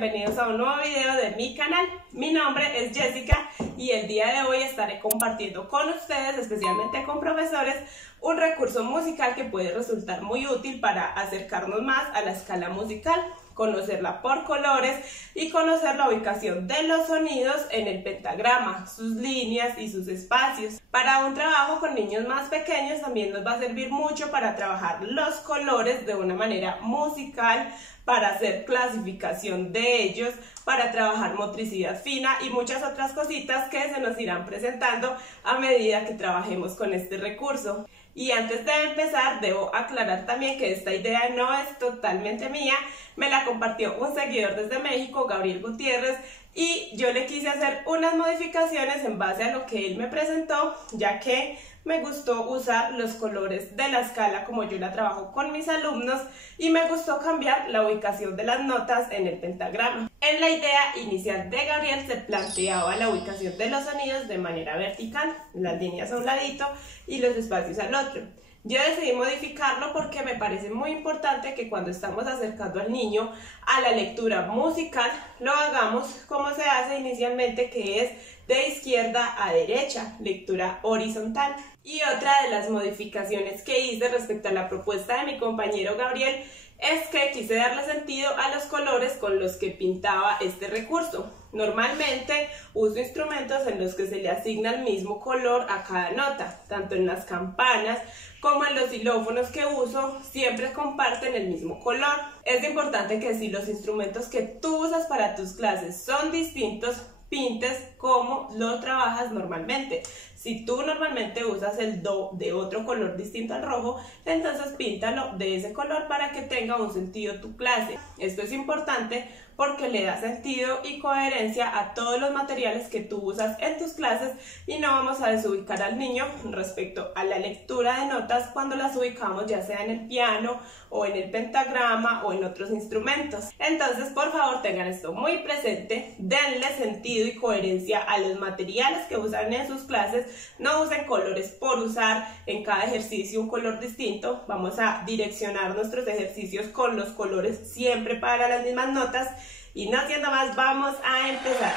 bienvenidos a un nuevo video de mi canal. Mi nombre es Jessica y el día de hoy estaré compartiendo con ustedes, especialmente con profesores, un recurso musical que puede resultar muy útil para acercarnos más a la escala musical, conocerla por colores y conocer la ubicación de los sonidos en el pentagrama, sus líneas y sus espacios. Para un trabajo con niños más pequeños también nos va a servir mucho para trabajar los colores de una manera musical, para hacer clasificación de ellos, para trabajar motricidad fina y muchas otras cositas que se nos irán presentando a medida que trabajemos con este recurso. Y antes de empezar, debo aclarar también que esta idea no es totalmente mía, me la compartió un seguidor desde México, Gabriel Gutiérrez, y yo le quise hacer unas modificaciones en base a lo que él me presentó, ya que me gustó usar los colores de la escala como yo la trabajo con mis alumnos y me gustó cambiar la ubicación de las notas en el pentagrama. En la idea inicial de Gabriel se planteaba la ubicación de los sonidos de manera vertical, las líneas a un ladito y los espacios al otro. Yo decidí modificarlo porque me parece muy importante que cuando estamos acercando al niño a la lectura musical lo hagamos como se hace inicialmente, que es de izquierda a derecha, lectura horizontal. Y otra de las modificaciones que hice respecto a la propuesta de mi compañero Gabriel es que quise darle sentido a los colores con los que pintaba este recurso. Normalmente uso instrumentos en los que se le asigna el mismo color a cada nota, tanto en las campanas como en los xilófonos que uso, siempre comparten el mismo color. Es importante que si los instrumentos que tú usas para tus clases son distintos, pintes como lo trabajas normalmente. Si tú normalmente usas el do de otro color distinto al rojo, entonces píntalo de ese color para que tenga un sentido tu clase. Esto es importante porque le da sentido y coherencia a todos los materiales que tú usas en tus clases y no vamos a desubicar al niño respecto a la lectura de notas cuando las ubicamos ya sea en el piano o en el pentagrama o en otros instrumentos. Entonces, por favor, tengan esto muy presente, denle sentido y coherencia a los materiales que usan en sus clases, no usen colores por usar, en cada ejercicio un color distinto. Vamos a direccionar nuestros ejercicios con los colores siempre para las mismas notas. Y no siendo más, vamos a empezar.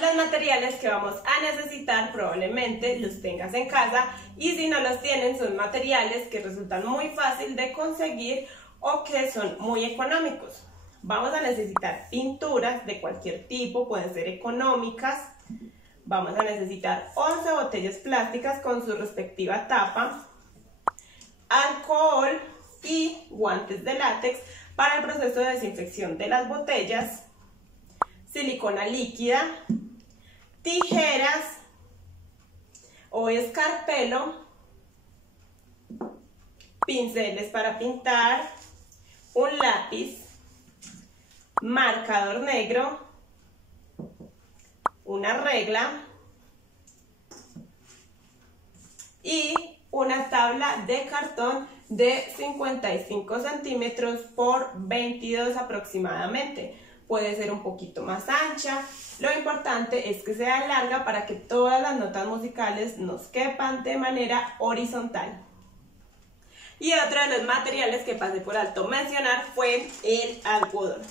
Los materiales que vamos a necesitar probablemente los tengas en casa y si no los tienen son materiales que resultan muy fácil de conseguir o que son muy económicos. Vamos a necesitar pinturas de cualquier tipo, pueden ser económicas. Vamos a necesitar 11 botellas plásticas con su respectiva tapa, alcohol y guantes de látex para el proceso de desinfección de las botellas, silicona líquida, tijeras o escarpelo, pinceles para pintar, un lápiz, marcador negro, una regla y una tabla de cartón de 55 centímetros por 22 aproximadamente. Puede ser un poquito más ancha, lo importante es que sea larga para que todas las notas musicales nos quepan de manera horizontal. Y otro de los materiales que pasé por alto mencionar fue el algodón.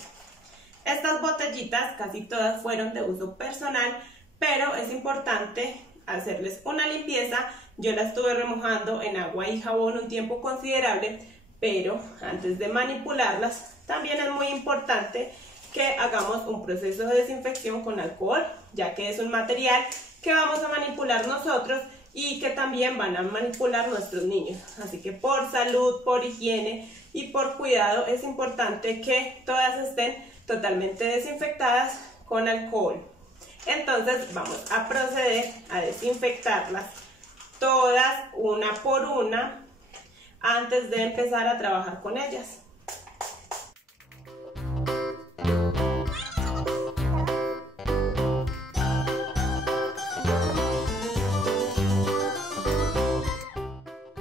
Estas botellitas casi todas fueron de uso personal, pero es importante hacerles una limpieza. Yo la estuve remojando en agua y jabón un tiempo considerable, pero antes de manipularlas también es muy importante que hagamos un proceso de desinfección con alcohol, ya que es un material que vamos a manipular nosotros y que también van a manipular nuestros niños. Así que por salud, por higiene y por cuidado es importante que todas estén totalmente desinfectadas con alcohol. Entonces vamos a proceder a desinfectarlas todas una por una antes de empezar a trabajar con ellas.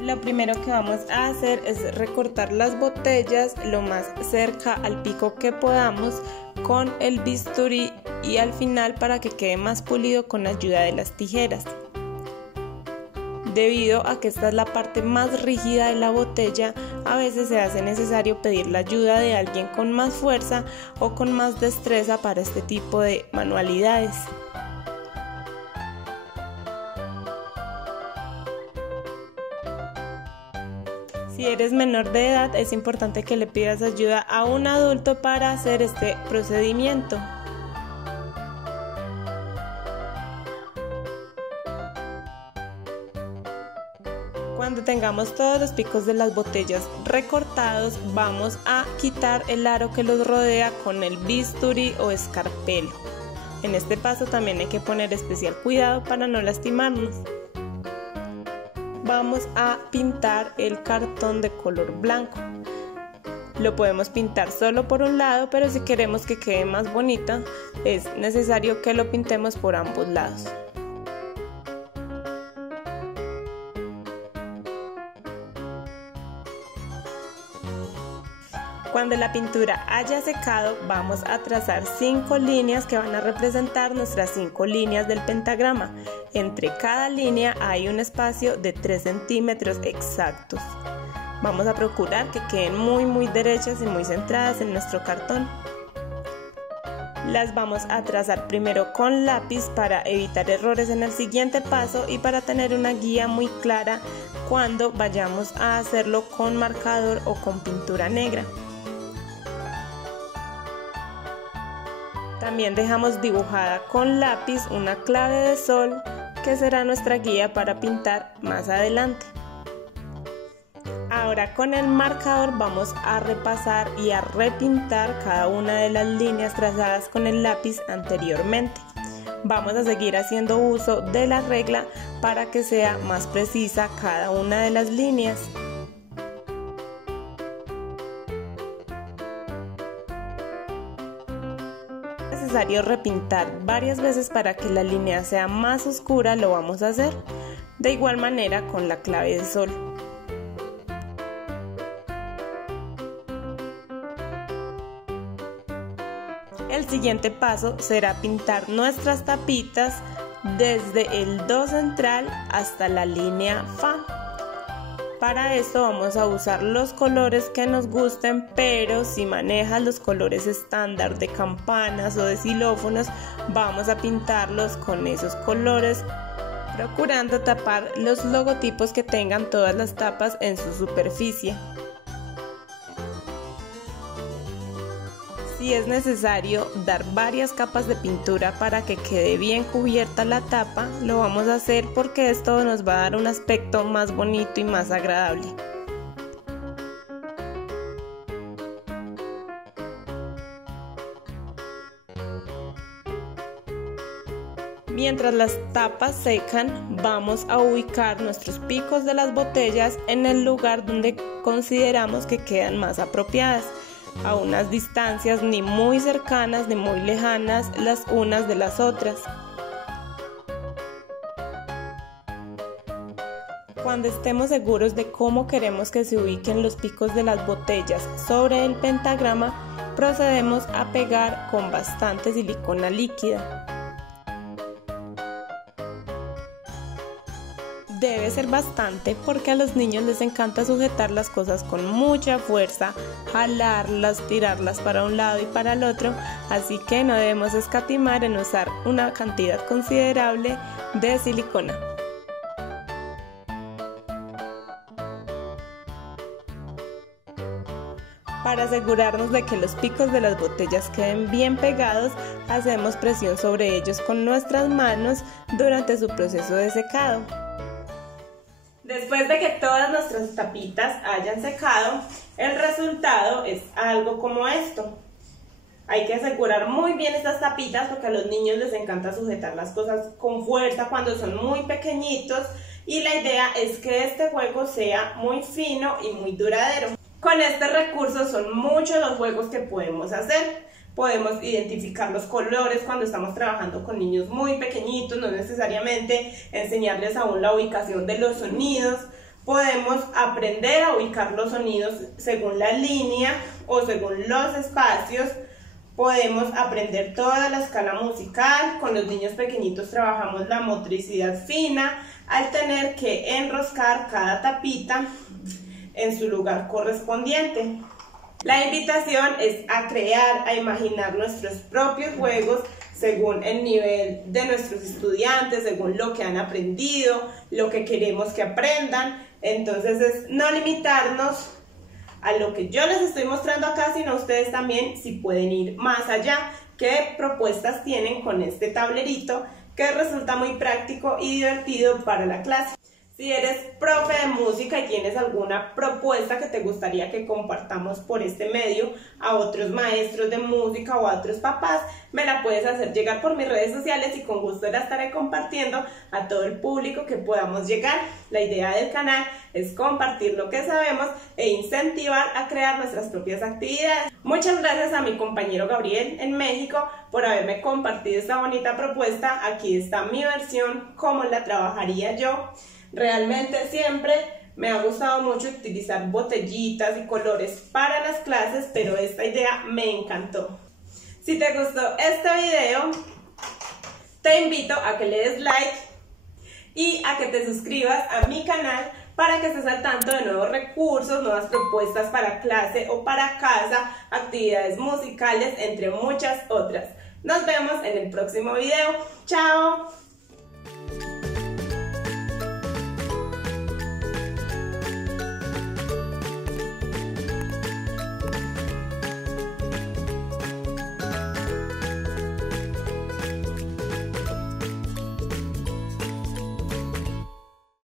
Lo primero que vamos a hacer es recortar las botellas lo más cerca al pico que podamos con el bisturí y al final para que quede más pulido con la ayuda de las tijeras. Debido a que esta es la parte más rígida de la botella, a veces se hace necesario pedir la ayuda de alguien con más fuerza o con más destreza para este tipo de manualidades. Si eres menor de edad, es importante que le pidas ayuda a un adulto para hacer este procedimiento. Cuando tengamos todos los picos de las botellas recortados, vamos a quitar el aro que los rodea con el bisturí o escarpelo. En este paso también hay que poner especial cuidado para no lastimarnos. Vamos a pintar el cartón de color blanco. Lo podemos pintar solo por un lado, pero si queremos que quede más bonita, es necesario que lo pintemos por ambos lados. Cuando la pintura haya secado, vamos a trazar 5 líneas que van a representar nuestras 5 líneas del pentagrama. Entre cada línea hay un espacio de 3 centímetros exactos. Vamos a procurar que queden muy derechas y muy centradas en nuestro cartón. Las vamos a trazar primero con lápiz para evitar errores en el siguiente paso y para tener una guía muy clara cuando vayamos a hacerlo con marcador o con pintura negra. También dejamos dibujada con lápiz una clave de sol que será nuestra guía para pintar más adelante. Ahora con el marcador vamos a repasar y a repintar cada una de las líneas trazadas con el lápiz anteriormente. Vamos a seguir haciendo uso de la regla para que sea más precisa cada una de las líneas. Es necesario repintar varias veces para que la línea sea más oscura, lo vamos a hacer de igual manera con la clave de sol. El siguiente paso será pintar nuestras tapitas desde el do central hasta la línea fa. Para esto vamos a usar los colores que nos gusten, pero si manejas los colores estándar de campanas o de xilófonos, vamos a pintarlos con esos colores, procurando tapar los logotipos que tengan todas las tapas en su superficie. Si es necesario dar varias capas de pintura para que quede bien cubierta la tapa, lo vamos a hacer porque esto nos va a dar un aspecto más bonito y más agradable. Mientras las tapas secan, vamos a ubicar nuestros picos de las botellas en el lugar donde consideramos que quedan más apropiadas, a unas distancias ni muy cercanas ni muy lejanas las unas de las otras. Cuando estemos seguros de cómo queremos que se ubiquen los picos de las botellas sobre el pentagrama, procedemos a pegar con bastante silicona líquida. Debe ser bastante porque a los niños les encanta sujetar las cosas con mucha fuerza, jalarlas, tirarlas para un lado y para el otro, así que no debemos escatimar en usar una cantidad considerable de silicona. Para asegurarnos de que los picos de las botellas queden bien pegados, hacemos presión sobre ellos con nuestras manos durante su proceso de secado. Después de que todas nuestras tapitas hayan secado, el resultado es algo como esto. Hay que asegurar muy bien estas tapitas porque a los niños les encanta sujetar las cosas con fuerza cuando son muy pequeñitos, y la idea es que este juego sea muy fino y muy duradero. Con este recurso son muchos los juegos que podemos hacer. Podemos identificar los colores cuando estamos trabajando con niños muy pequeñitos, no necesariamente enseñarles aún la ubicación de los sonidos. Podemos aprender a ubicar los sonidos según la línea o según los espacios. podemos aprender toda la escala musical. Con los niños pequeñitos trabajamos la motricidad fina al tener que enroscar cada tapita en su lugar correspondiente. La invitación es a crear, a imaginar nuestros propios juegos según el nivel de nuestros estudiantes, según lo que han aprendido, lo que queremos que aprendan. Entonces es no limitarnos a lo que yo les estoy mostrando acá, sino ustedes también si pueden ir más allá. ¿Qué propuestas tienen con este tablerito que resulta muy práctico y divertido para la clase? Si eres profe de música y tienes alguna propuesta que te gustaría que compartamos por este medio a otros maestros de música o a otros papás, me la puedes hacer llegar por mis redes sociales y con gusto la estaré compartiendo a todo el público que podamos llegar. La idea del canal es compartir lo que sabemos e incentivar a crear nuestras propias actividades. Muchas gracias a mi compañero Gabriel en México por haberme compartido esta bonita propuesta. Aquí está mi versión, cómo la trabajaría yo. Realmente siempre me ha gustado mucho utilizar botellitas y colores para las clases, pero esta idea me encantó. Si te gustó este video, te invito a que le des like y a que te suscribas a mi canal para que estés al tanto de nuevos recursos, nuevas propuestas para clase o para casa, actividades musicales, entre muchas otras. Nos vemos en el próximo video. ¡Chao!